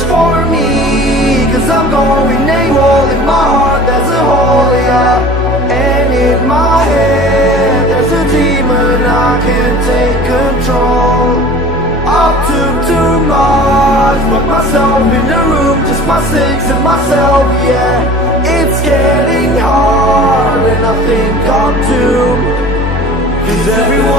much for me, 'cause I'm going AWOL. In my heart there's a hole, yeah. And in my head there's a demon, I can't take control. I took too much, locked myself in a room, just my six and myself, yeah. It's getting hard and I think I'm doomed, 'cause everyone